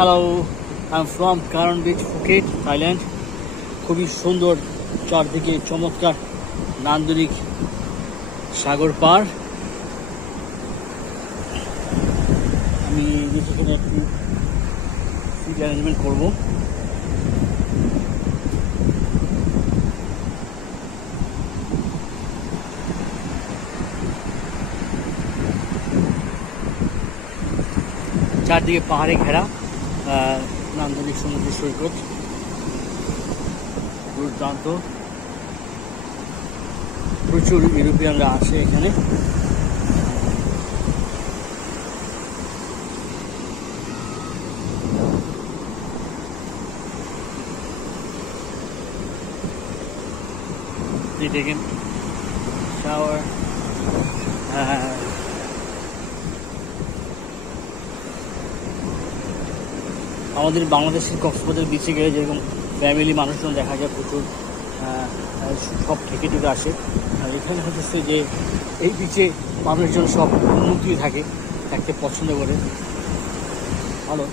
Hello, I am from কারণ beach, Phuket, Thailand. খুবই সুন্দর, চারদিকে চমৎকার নান্দনিক সাগর পার। আমি যেখানে একটু সিট অ্যারেঞ্জমেন্ট করবো। চারদিকে পাহাড়ে ঘেরা নান্দনিক সমুদ্র সৈকত, দুর্দান্ত। প্রচুর ইউরোপিয়ানরা আসে এখানে। দেখেন শাওয়ার। আমাদের বাংলাদেশের কক্সবাজার বিচে গেলে যেরকম ফ্যামিলি মানুষজন দেখা যায় প্রচুর, সব থেকে টুকে আসে। আর এখানে হচ্ছে যে এই বিচে মানুষজন সব উন্মুক্তই থাকতে পছন্দ করে। ভালো।